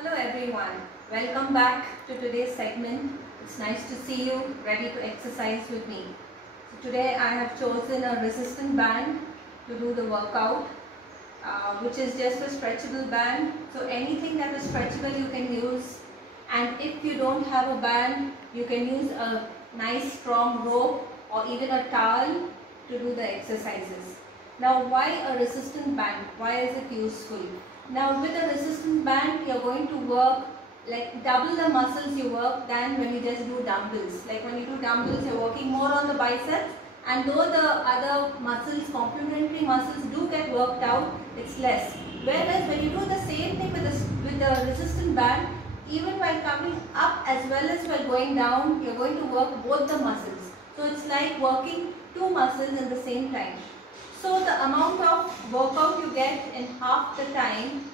Hello everyone, welcome back to today's segment. It's nice to see you ready to exercise with me. So today I have chosen a resistant band to do the workout, which is just a stretchable band. So anything that is stretchable you can use, and if you don't have a band, you can use a nice strong rope or even a towel to do the exercises. Now why a resistant band? Why is it useful? Now with a resistant band, you are going to work like double the muscles you work than when you just do dumbbells. Like when you do dumbbells, you are working more on the biceps, and though the other muscles, complementary muscles do get worked out, it's less. Whereas when you do the same thing with the resistant band, even while coming up as well as while going down, you are going to work both the muscles. So it's like working two muscles at the same time. So the amount of workout you get in half the time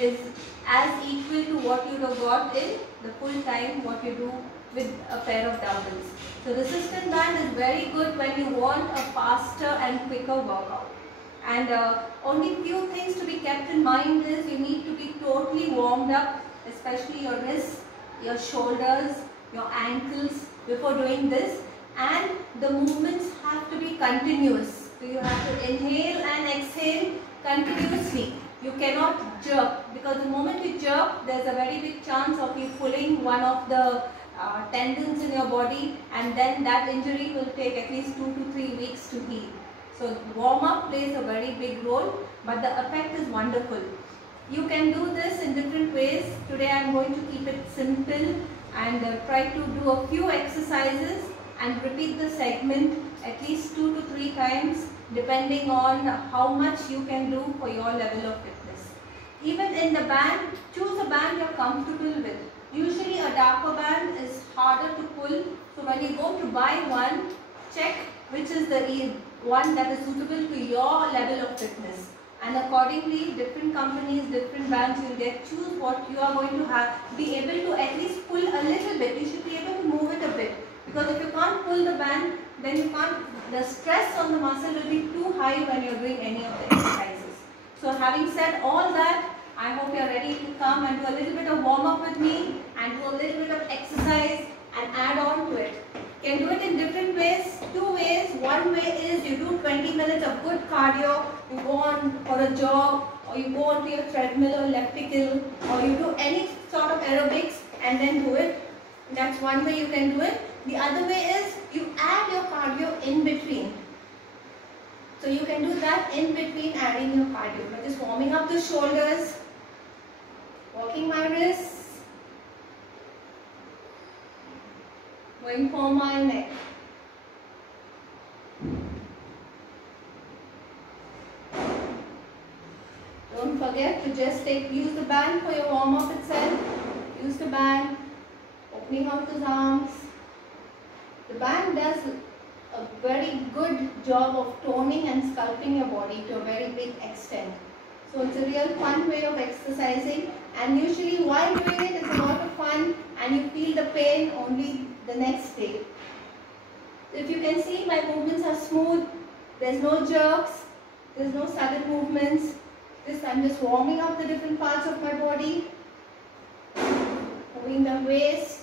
is as equal to what you would have got in the full time what you do with a pair of dumbbells. So resistant band is very good when you want a faster and quicker workout. And only few things to be kept in mind is you need to be totally warmed up, especially your wrists, your shoulders, your ankles before doing this, and the movements have to be continuous. So you have to inhale and exhale continuously. You cannot jerk, because the moment you jerk, there's a very big chance of you pulling one of the tendons in your body, and then that injury will take at least 2 to 3 weeks to heal. So warm up plays a very big role, but the effect is wonderful. You can do this in different ways. Today I am going to keep it simple and try to do a few exercises and repeat the segment at least 2 to 3 times depending on how much you can do for your level of fitness. Even in the band, choose a band you're comfortable with. Usually a darker band is harder to pull, so when you go to buy one, check which is the one that is suitable to your level of fitness. And accordingly, different companies, different bands you'll get, choose what you are going to have, be able to at least pull a little bit. You should be able to move it a bit, because if you can't pull the band, then you can't, the stress on the muscle will be too high when you're doing any of the exercises. So having said all that, I hope you're ready to come and do a little bit of warm up with me and do a little bit of exercise and add on to it. You can do it in different ways, 2 ways. One way is you do 20 minutes of good cardio, you go on for a jog, or you go on to your treadmill or elliptical, or you do any sort of aerobics and then do it. That's one way you can do it. The other way is you add your cardio in between. So you can do that in between adding your cardio. By just warming up the shoulders, working my wrists, going for my neck. Don't forget to just use the band for your warm up itself. Use the band, opening out the arms. The band does a very good job of toning and sculpting your body to a very big extent. So it's a real fun way of exercising, and usually while doing it, it's a lot of fun and you feel the pain only the next day. So if you can see, my movements are smooth, there's no jerks, there's no sudden movements. I'm just warming up the different parts of my body, moving the waist,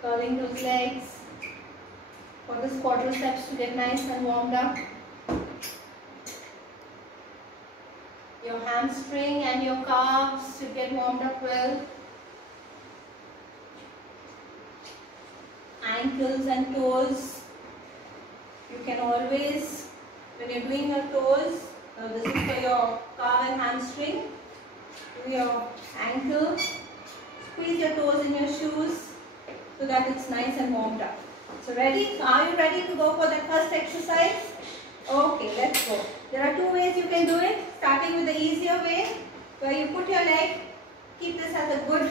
curling those legs for the quadriceps to get nice and warmed up. Your hamstring and your calves should get warmed up well. Ankles and toes. You can always, when you're doing your toes, this is for your calf and hamstring. Do your ankle. Squeeze your toes in your shoes so that it's nice and warmed up. So ready? So are you ready to go for the first exercise? Okay, let's go. There are 2 ways you can do it. Starting with the easier way, where you put your leg, keep this at a good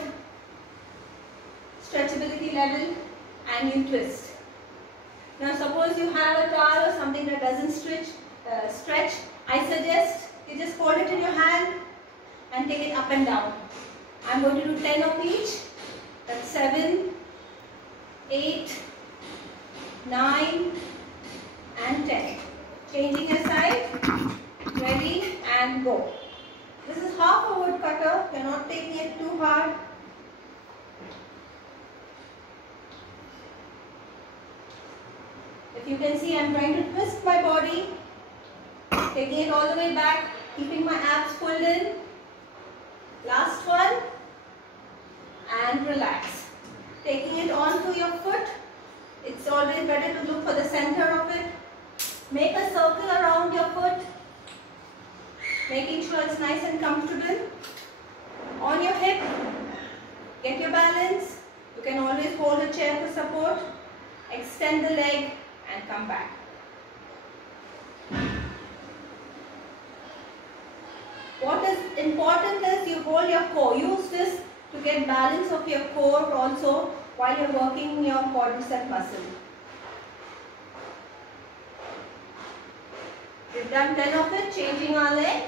stretchability level, and you twist. Now suppose you have a towel or something that doesn't stretch, I suggest you just hold it in your hand and take it up and down. I'm going to do 10 of each. That's 7, 8, 9 and 10. Changing your side. Ready and go. This is half a woodcutter, you're not taking it too hard. If you can see, I'm trying to twist my body, taking it all the way back, keeping my abs pulled in. Last one, and relax. Taking it onto your foot. It's always better to look for the center of it. Make a circle around your foot, making sure it's nice and comfortable. On your hip, get your balance. You can always hold a chair for support. Extend the leg and come back. What is important is you hold your core. Use this to get balance of your core also while you're working your quadricep muscle. We've done 10 of it, changing our leg.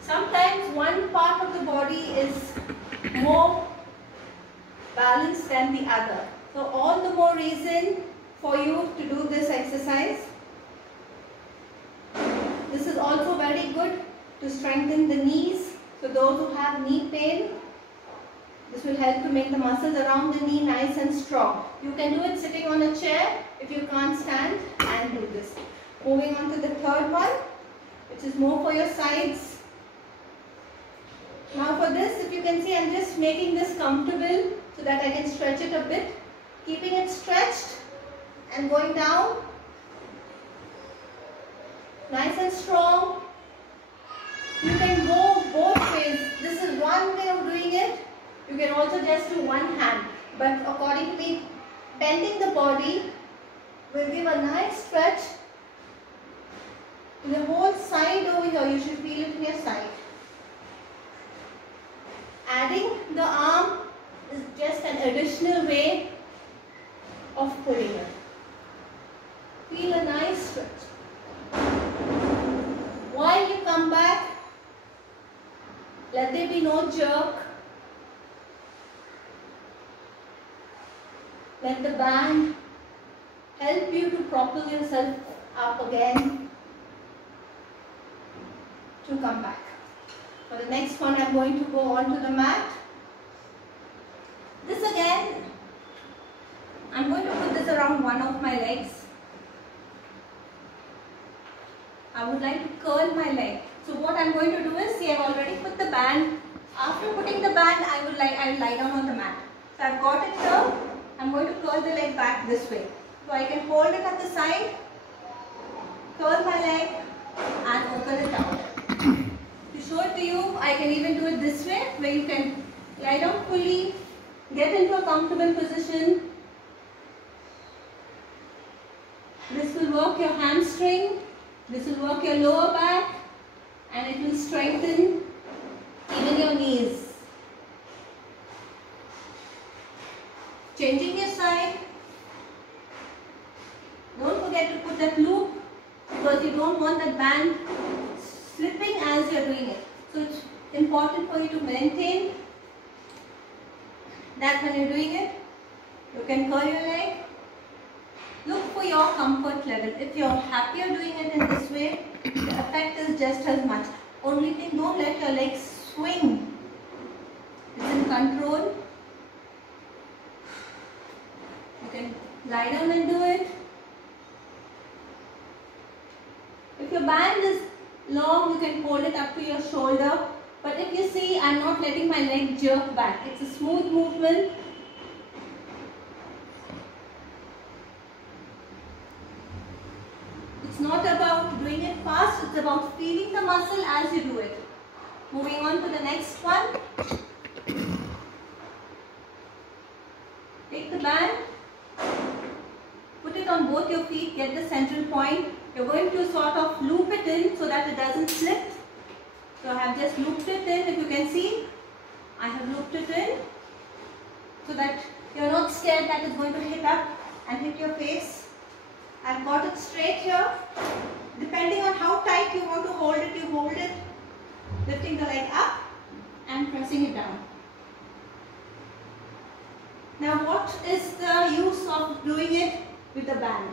Sometimes one part of the body is more balanced than the other. So all the more reason for you to do this exercise. This is also very good to strengthen the knees. So those who have knee pain, this will help to make the muscles around the knee nice and strong. You can do it sitting on a chair if you can't stand, and do this. Moving on to the third one, which is more for your sides. Now for this, if you can see, I'm just making this comfortable so that I can stretch it a bit. Keeping it stretched and going down. Nice and strong. You can go both ways. This is one way of doing it. You can also just do one hand. But according to me, bending the body will give a nice stretch to the whole side over here. You should feel it in your side. Adding the arm is just an additional way of pulling it. Feel a nice stretch. While you come back, let there be no jerk. Let the band help you to propel yourself up again to come back. For the next one, I'm going to go onto the mat. This again, I'm going to put this around one of my legs. I would like to curl my leg. So what I'm going to do is, see, I've already put the band. After putting the band, I will lie down on the mat. So I've got it here. I'm going to curl the leg back this way. So I can hold it at the side, curl my leg and open it out. To show it to you, I can even do it this way, where you can lie down fully, get into a comfortable position. This will work your hamstring, this will work your lower back, and it will strengthen even your knees. Changing your side. Don't forget to put that loop, because you don't want that band slipping as you're doing it. So it's important for you to maintain that when you're doing it. You can curl your leg. Look for your comfort level. If you're happier doing it in this way, the effect is just as much. Only thing, don't let your legs swing. It's in control. You can lie down and do it. If your band is long, you can hold it up to your shoulder. But if you see, I'm not letting my leg jerk back. It's a smooth movement. It's not about doing it fast, it's about feeling the muscle as you do it. Moving on to the next one. Take the band, put it on both your feet, get the central point. You're going to sort of loop it in so that it doesn't slip. So I have just looped it in. If you can see, I have looped it in so that you're not scared that it's going to hit up and hit your face. I've got it straight here. Depending on how tight you want to hold it, you hold it, lifting the leg up and pressing it down. Now what is the use of doing it with the band?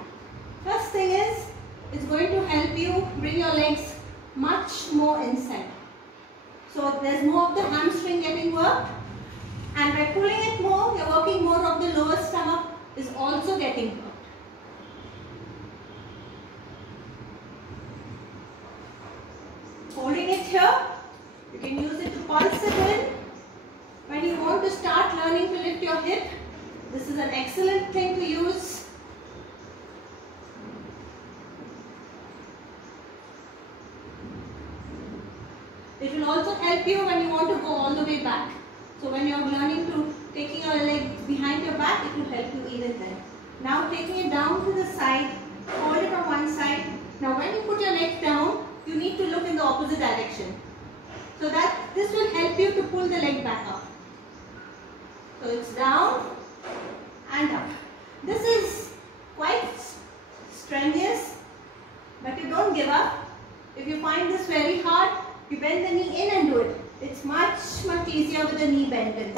First thing is, it's going to help you bring your legs much more inside. So there's more of the hamstring getting worked, and by pulling it more, you're working more of the lower stomach is also getting worked. Holding it here, you can use it to pulse it in. When you want to start learning to lift your hip, this is an excellent thing to use. It will also help you when you want to go all the way back. So when you are learning to taking your leg behind your back, it will help you even then. Now taking it down to the side, hold it on one side. Now when you put your leg down, you need to look in the opposite direction. So that this will help you to pull the leg back up. So it's down and up. This is quite strenuous, but you don't give up. If you find this very hard, you bend the knee in and do it. It's much easier with the knee bent in.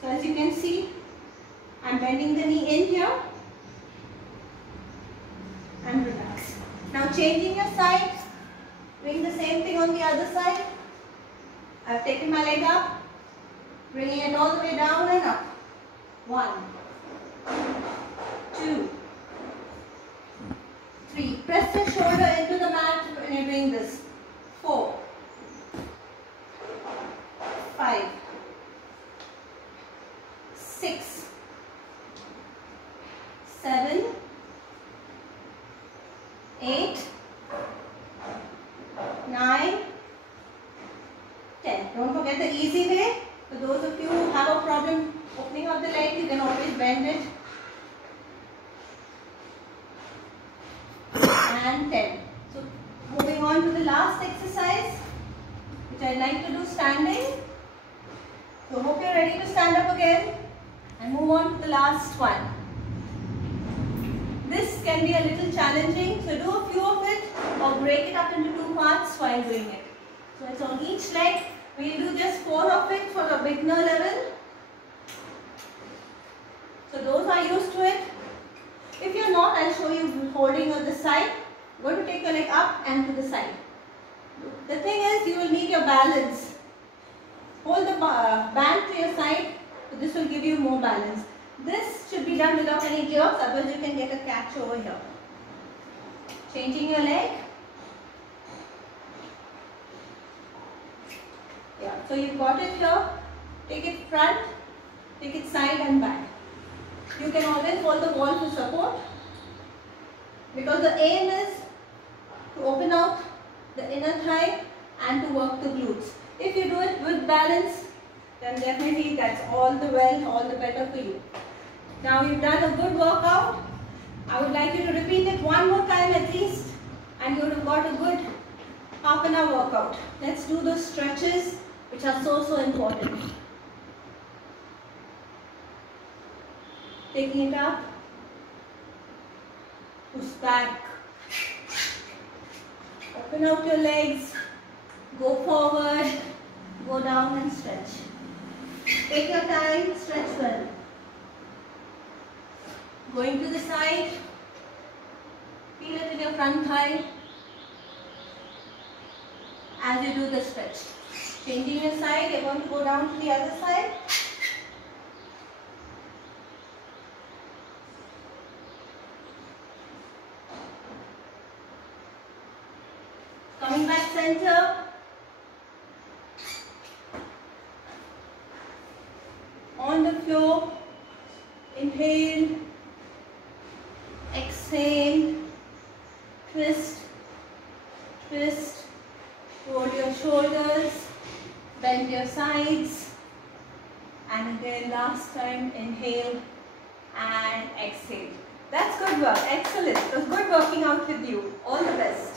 So as you can see, I'm bending the knee in here and relax. Now changing your side, doing the same thing on the other side. I've taken my leg up, bringing it all the way down and up. 1, 2, 3. Press your shoulder into the mat when you're doing this. 4, 5, 6, 7, 8, 9, 10. Don't forget the easy way. For those of you who have a problem opening up the leg, you can always bend it. And 10. So moving on to the last exercise, which I'd like to do standing. So hope you're ready to stand up again and move on to the last one. This can be a little challenging, so do a few of it or break it up into 2 parts while doing it. So it's on each leg. We'll do just 4 of it for a beginner level. So those are used to it. If you're not, I'll show you holding on the side. You're going to take your leg up and to the side. The thing is, you will need your balance. Hold the band to your side, so this will give you more balance. This should be done without any jerks, otherwise you can get a catch over here. Changing your leg. Yeah, so you've got it here. Take it front, take it side and back. You can always hold the wall to support, because the aim is to open out the inner thigh and to work the glutes. If you do it with balance, then definitely that's all the better for you. Now you've done a good workout. I would like you to repeat it one more time at least, and you would have got a good half an hour workout. Let's do those stretches which are so important. Taking it up, push back, open out your legs, go forward, go down and stretch. Take your time, stretch well. Going to the side, feel it in your front thigh as you do the stretch. Changing your side, you're going to go down to the other side. Coming back center. On the floor, inhale, exhale, twist, twist, roll your shoulders, bend your sides, and again last time inhale and exhale. That's good work, excellent. It was good working out with you. All the best.